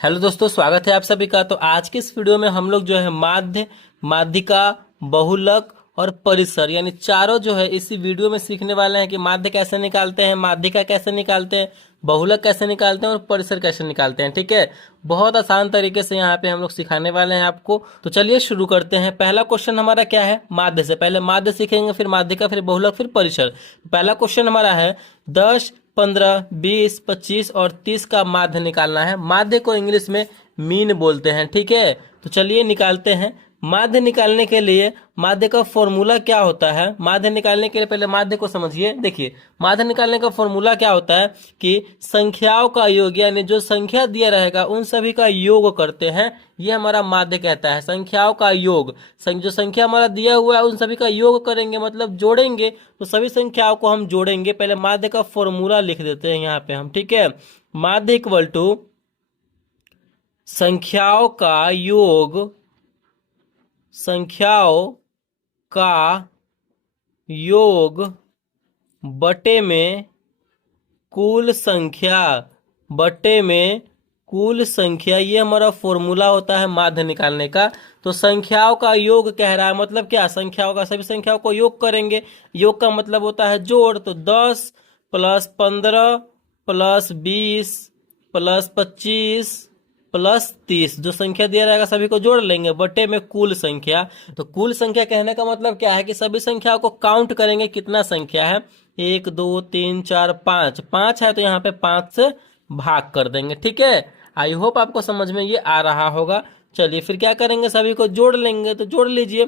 Hello दोस्तों, स्वागत है आप सभी का। तो आज के इस वीडियो में हम लोग जो है माध्य, माध्यिका, बहुलक और परिसर यानी चारों जो है इसी वीडियो में सीखने वाले हैं कि माध्य कैसे निकालते हैं, माध्यिका कैसे निकालते हैं, बहुलक कैसे निकालते हैं और परिसर कैसे निकालते हैं। ठीक है, बहुत आसान तरीके से यहाँ पे हम लोग सिखाने वाले हैं आपको। तो चलिए शुरू करते हैं। पहला क्वेश्चन हमारा क्या है, माध्य से। पहले माध्य सीखेंगे, फिर माध्यिका, फिर बहुलक, फिर परिसर। पहला क्वेश्चन हमारा है 10, 15, 20, 25 और 30 का माध्य निकालना है। माध्य को इंग्लिश में मीन बोलते हैं। ठीक है, तो चलिए निकालते हैं। माध्य निकालने के लिए माध्य का फॉर्मूला क्या होता है? माध्य निकालने के लिए पहले माध्य को समझिए। देखिए, माध्य निकालने का फॉर्मूला क्या होता है कि संख्याओं का योग, यानी जो संख्या दिया रहेगा उन सभी का योग करते हैं, ये हमारा माध्य कहता है। संख्याओं का योग, जो संख्या हमारा दिया हुआ है उन सभी का योग करेंगे, मतलब जोड़ेंगे। तो सभी संख्याओं को हम जोड़ेंगे। पहले माध्य का फॉर्मूला लिख देते हैं यहाँ पे हम। ठीक है, माध्य इक्वल टू संख्याओं का योग, संख्याओं का योग बटे में कुल संख्या, बटे में कुल संख्या, ये हमारा फॉर्मूला होता है माध्य निकालने का। तो संख्याओं का योग कह रहा है, मतलब क्या? संख्याओं का, सभी संख्याओं को योग करेंगे। योग का मतलब होता है जोड़। तो 10 प्लस 15 प्लस 20 प्लस 25 प्लस 30, जो संख्या दिया रहेगा सभी को जोड़ लेंगे, बटे में कुल संख्या। तो कुल संख्या कहने का मतलब क्या है कि सभी संख्याओं को काउंट करेंगे, कितना संख्या है। 1 2 3 4 5, 5 है तो यहाँ पे 5 से भाग कर देंगे। ठीक है, आई होप आपको समझ में ये आ रहा होगा। चलिए फिर क्या करेंगे, सभी को जोड़ लेंगे। तो जोड़ लीजिए,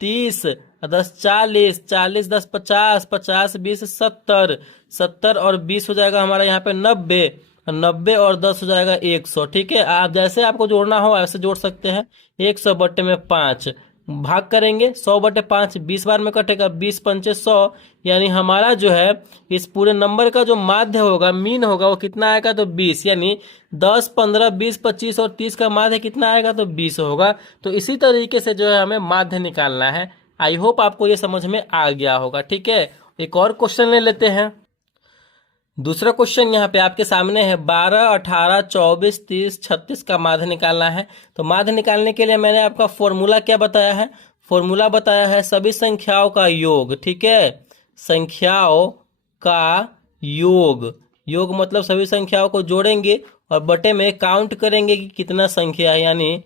30 10 40, 40 10 50, 50 20 70, 70 और 20 हो जाएगा हमारा यहाँ पे 90, 90 और 10 हो जाएगा 100। ठीक है, आप जैसे आपको जोड़ना हो ऐसे जोड़ सकते हैं। 100 बटे में 5 भाग करेंगे, 100 बटे 5 20 बार में कटेगा, 20 पंचे 100। यानी हमारा जो है इस पूरे नंबर का जो माध्य होगा, मीन होगा, वो कितना आएगा? तो 20। यानी 10 15 20 25 और 30 का माध्य कितना आएगा? तो 20 होगा। तो इसी तरीके से जो है हमें माध्य निकालना है। आई होप आपको ये समझ में आ गया होगा। ठीक है, एक और क्वेश्चन ले लेते हैं। दूसरा क्वेश्चन यहाँ पे आपके सामने है 12, 18, 24, 30, 36 का माध्य निकालना है। तो माध्य निकालने के लिए मैंने आपका फॉर्मूला क्या बताया है? फॉर्मूला बताया है सभी संख्याओं का योग। ठीक है, संख्याओं का योग, योग मतलब सभी संख्याओं को जोड़ेंगे और बटे में काउंट करेंगे कि कितना संख्या है, यानी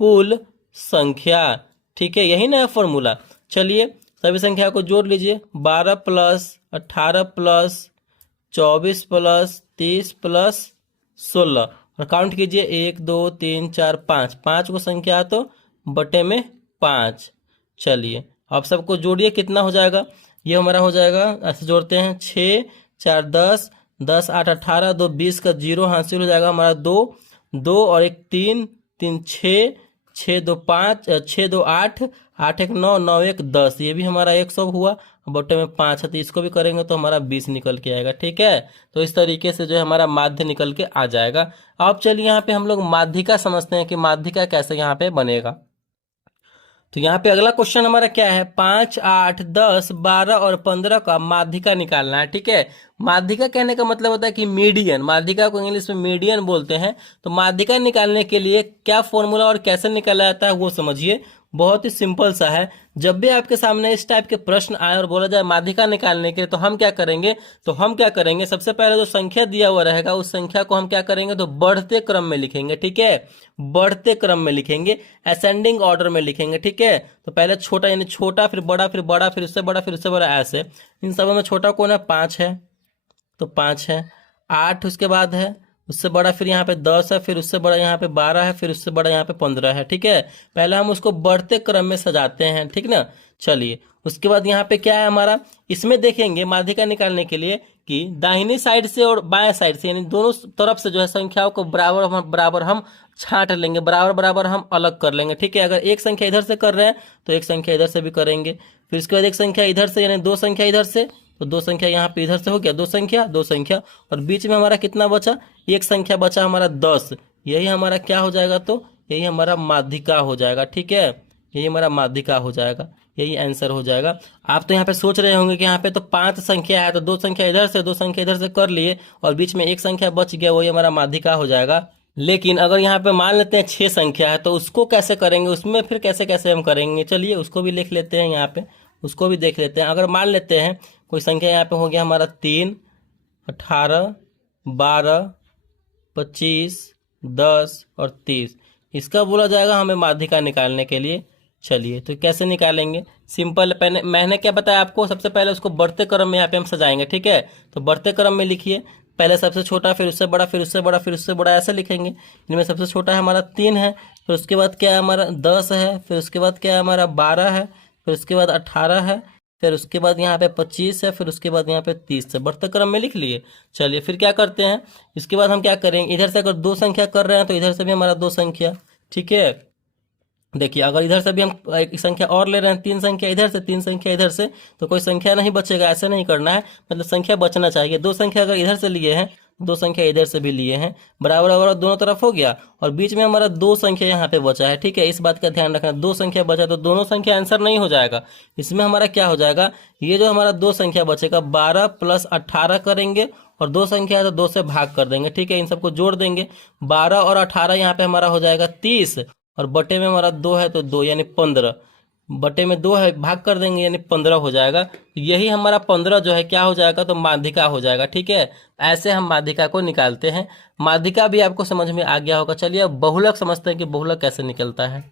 कुल संख्या। ठीक है, यही ना है फॉर्मूला। चलिए सभी संख्याओं को जोड़ लीजिए। 12 प्लस 18 प्लस 24 प्लस 30 प्लस 16 और काउंट कीजिए 1 2 3 4 5, 5 को संख्या तो बटे में 5। चलिए अब सबको जोड़िए, कितना हो जाएगा? ये हमारा हो जाएगा, ऐसे जोड़ते हैं, 6 4 10, 10 8 18, 2 20 का 0 हासिल हो जाएगा हमारा। 2 2 और 1 3, 3 6, 6 2 5, 6 2 8, 8 1 9, 9 1 10, ये भी हमारा 100 हुआ। बटे में 5 है तो इसको भी करेंगे तो हमारा 20 निकल के आएगा। ठीक है, तो इस तरीके से जो है हमारा माध्य निकल के आ जाएगा। अब चलिए यहाँ पे हम लोग माध्यिका समझते हैं कि माध्यिका कैसे यहाँ पे बनेगा। तो यहाँ पे अगला क्वेश्चन हमारा क्या है, 5, 8, 10, 12 और 15 का माध्यिका निकालना है। ठीक है, माध्यिका कहने का मतलब होता है कि मीडियन। माध्यिका को इंग्लिश में मीडियन बोलते हैं। तो माध्यिका निकालने के लिए क्या फॉर्मूला और कैसे निकाला जाता है वो समझिए। बहुत ही सिंपल सा है। जब भी आपके सामने इस टाइप के प्रश्न आए और बोला जाए माध्यिका निकालने के लिए, तो हम क्या करेंगे, सबसे पहले जो संख्या दिया हुआ रहेगा उस संख्या को हम क्या करेंगे, तो बढ़ते क्रम में लिखेंगे। ठीक है, बढ़ते क्रम में लिखेंगे, असेंडिंग ऑर्डर में लिखेंगे। ठीक है, तो पहले छोटा यानी छोटा, फिर बड़ा, फिर बड़ा, फिर उससे बड़ा, फिर उससे बड़ा, ऐसे। इन सबों में छोटा कौन है? 5 है, तो 5 है। 8 उसके बाद है, उससे बड़ा फिर यहाँ पे 10 है, फिर उससे बड़ा यहाँ पे 12 है, फिर उससे बड़ा यहाँ पे 15 है। ठीक है, पहले हम उसको बढ़ते क्रम में सजाते हैं। ठीक ना, चलिए उसके बाद यहाँ पे क्या है हमारा, इसमें देखेंगे माध्यिका निकालने के लिए कि दाहिनी साइड से और बाएं साइड से, यानी दोनों तरफ से जो है संख्याओं को बराबर बराबर हम छांट लेंगे, बराबर बराबर हम अलग कर लेंगे। ठीक है, अगर एक संख्या इधर से कर रहे हैं तो एक संख्या इधर से भी करेंगे। फिर इसके बाद एक संख्या इधर से, यानी 2 संख्या इधर से, तो 2 संख्या यहाँ पे इधर से हो गया, 2 संख्या 2 संख्या, और बीच में हमारा कितना बचा? एक संख्या बचा हमारा 10। यही हमारा क्या हो जाएगा? तो यही हमारा माध्यिका हो जाएगा। ठीक है, यही हमारा माध्यिका हो जाएगा, यही आंसर हो जाएगा। आप तो यहाँ पे सोच रहे होंगे कि यहाँ पे तो 5 संख्या है, तो 2 संख्या इधर से 2 संख्या इधर से कर लिए और बीच में एक संख्या बच गया, वही हमारा माध्यिका हो जाएगा। लेकिन अगर यहाँ पे मान लेते हैं 6 संख्या है तो उसको कैसे करेंगे, उसमें फिर कैसे कैसे हम करेंगे, चलिए उसको भी लिख लेते हैं यहाँ पे, उसको भी देख लेते हैं। अगर मान लेते हैं कोई संख्या यहाँ पे हो गया हमारा 3, 18, 12, 25, 10 और 30, इसका बोला जाएगा हमें माध्यिका निकालने के लिए। चलिए तो कैसे निकालेंगे, सिंपल। मैंने क्या बताया आपको, सबसे पहले उसको बढ़ते क्रम में यहाँ पे हम सजाएंगे, ठीक है। तो बढ़ते क्रम में लिखिए, पहले सबसे छोटा, फिर उससे बड़ा, फिर उससे बड़ा, फिर उससे बड़ा, ऐसे लिखेंगे। इनमें सबसे छोटा है हमारा 3 है, फिर उसके बाद क्या है हमारा 10 है, फिर उसके बाद क्या है हमारा 12 है, फिर उसके बाद 18 है, फिर उसके बाद यहाँ पे 25 है, फिर उसके बाद यहाँ पे 30 है। बढ़ते क्रम में लिख लिए। चलिए फिर क्या करते हैं, इसके बाद हम क्या करेंगे, इधर से अगर 2 संख्या कर रहे हैं तो इधर से भी हमारा 2 संख्या, ठीक है। देखिए अगर इधर से भी हम एक संख्या और ले रहे हैं, 3 संख्या इधर से, 3 संख्या इधर से, तो कोई संख्या नहीं बचेगा, ऐसे नहीं करना है, मतलब संख्या बचना चाहिए। 2 संख्या अगर इधर से लिए हैं, 2 संख्या इधर से भी लिए हैं, बराबर बराबर दोनों तरफ हो गया, और बीच में हमारा 2 संख्या यहाँ पे बचा है, ठीक है। इस बात का ध्यान रखना, 2 संख्या बचा तो दोनों संख्या आंसर नहीं हो जाएगा। इसमें हमारा क्या हो जाएगा, ये जो हमारा 2 संख्या बचेगा, 12 + 18 करेंगे, और 2 संख्या है तो 2 से भाग कर देंगे, ठीक है। इन सबको जोड़ देंगे, 12 और 18 यहाँ पे हमारा हो जाएगा 30, और बटे में हमारा 2 है तो 2 यानी 15, बटे में 2 है, भाग कर देंगे यानी 15 हो जाएगा। यही हमारा 15 जो है क्या हो जाएगा, तो माध्यिका हो जाएगा, ठीक है। ऐसे हम माध्यिका को निकालते हैं। माध्यिका भी आपको समझ में आ गया होगा। चलिए अब बहुलक समझते हैं कि बहुलक कैसे निकलता है।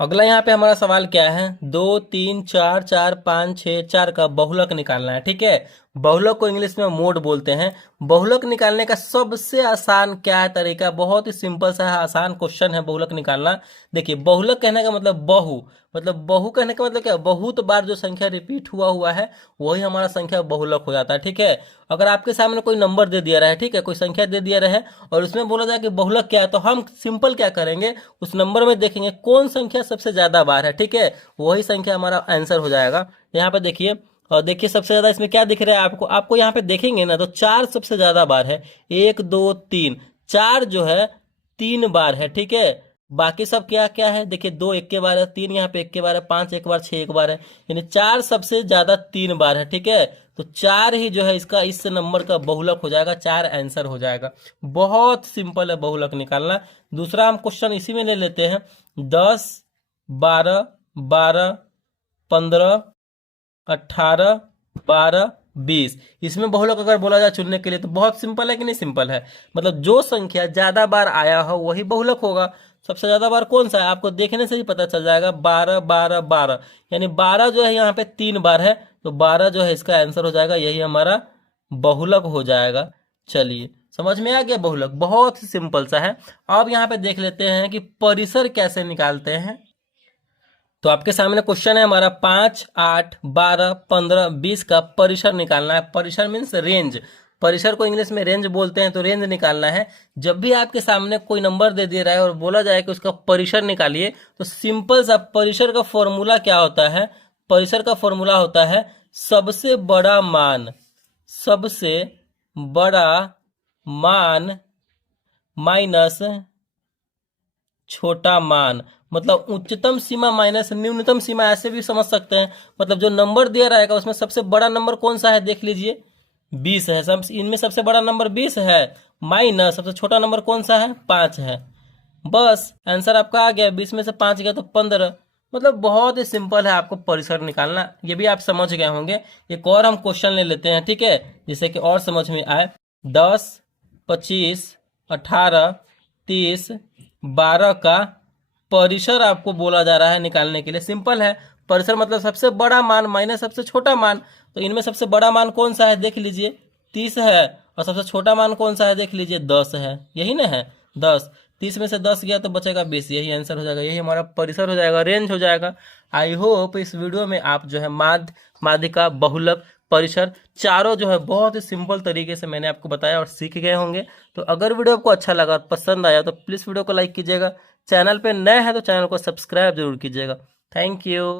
अगला यहाँ पे हमारा सवाल क्या है, 2, 3, 4, 4, 5, 6, 4 का बहुलक निकालना है, ठीक है। बहुलक को इंग्लिश में मोड बोलते हैं। बहुलक निकालने का सबसे आसान क्या है तरीका, बहुत ही सिंपल सा है, आसान क्वेश्चन है बहुलक निकालना। देखिए बहुलक कहने का मतलब बहु, मतलब बहु कहने का मतलब क्या, बहुत बार जो संख्या रिपीट हुआ है वही हमारा संख्या बहुलक हो जाता है, ठीक है। अगर आपके सामने कोई नंबर दे दिया रहे, ठीक है, कोई संख्या दे दिया रहे और उसमें बोला जाए कि बहुलक क्या है, तो हम सिंपल क्या करेंगे, उस नंबर में देखेंगे कौन संख्या सबसे ज्यादा बार है, ठीक है, वही संख्या हमारा आंसर हो जाएगा। यहाँ पे देखिए, और देखिए सबसे ज्यादा इसमें क्या दिख रहा है आपको, आपको यहाँ पे देखेंगे ना तो 4 सबसे ज्यादा बार है, 1, 2, 3, 4 जो है 3 बार है, ठीक है। बाकी सब क्या क्या है, देखिए 2 एक के बार है, 3 यहाँ पे एक के बार है, 5 एक बार, 6 एक बार है, यानी 4 सबसे ज्यादा 3 बार है, ठीक है। तो 4 ही जो है इसका, इस नंबर का बहुलक हो जाएगा, 4 आंसर हो जाएगा। बहुत सिंपल है बहुलक निकालना। दूसरा हम क्वेश्चन इसी में ले लेते हैं, 10, 12, 12, 15, 18, 12, 20, इसमें बहुलक अगर बोला जाए चुनने के लिए तो बहुत सिंपल है कि नहीं, सिंपल है। मतलब जो संख्या ज्यादा बार आया हो वही बहुलक होगा। सबसे ज्यादा बार कौन सा है आपको देखने से ही पता चल जाएगा, 12, 12, 12, यानी 12 जो है यहाँ पे 3 बार है, तो 12 जो है इसका आंसर हो जाएगा, यही हमारा बहुलक हो जाएगा। चलिए समझ में आ गया बहुलक, बहुत ही सिंपल सा है। अब यहाँ पे देख लेते हैं कि परिसर कैसे निकालते हैं। तो आपके सामने क्वेश्चन है हमारा, 5, 8, 12, 15, 20 का परिसर निकालना है। परिसर मीन्स रेंज, परिसर को इंग्लिश में रेंज बोलते हैं, तो रेंज निकालना है। जब भी आपके सामने कोई नंबर दे दिया रहा है और बोला जाए कि उसका परिसर निकालिए, तो सिंपल सा परिसर का फॉर्मूला क्या होता है, परिसर का फॉर्मूला होता है सबसे बड़ा मान, सबसे बड़ा मान माइनस छोटा मान, मतलब उच्चतम सीमा माइनस न्यूनतम सीमा, ऐसे भी समझ सकते हैं। मतलब जो नंबर दिया रहेगा उसमें सबसे बड़ा नंबर कौन सा है देख लीजिए, 20 है, सब इनमें सबसे बड़ा नंबर 20 है, माइनस सबसे छोटा नंबर कौन सा है, 5 है। बस आंसर आपका आ गया, 20 में से 5 गया तो 15। मतलब बहुत ही सिंपल है आपको परिसर निकालना, ये भी आप समझ गए होंगे। एक और हम क्वेश्चन ले लेते हैं, ठीक है, जिससे कि और समझ में आए। 10, 25, 18, 30, 12 का परिसर आपको बोला जा रहा है निकालने के लिए। सिंपल है, परिसर मतलब सबसे बड़ा मान माइनस सबसे छोटा मान, तो इनमें सबसे बड़ा मान कौन सा है देख लीजिए, 30 है, और सबसे छोटा मान कौन सा है देख लीजिए, 10 है, यही ना है 10। 30 में से 10 गया तो बचेगा 20, यही आंसर हो जाएगा, यही हमारा परिसर हो जाएगा, रेंज हो जाएगा। आई होप इस वीडियो में आप जो है माध्यिका, बहुलक, परिसर चारों जो है बहुत ही सिंपल तरीके से मैंने आपको बताया और सीख गए होंगे। तो अगर वीडियो आपको अच्छा लगा, पसंद आया, तो प्लीज़ वीडियो को लाइक कीजिएगा। चैनल पे नए हैं तो चैनल को सब्सक्राइब जरूर कीजिएगा। Thank you.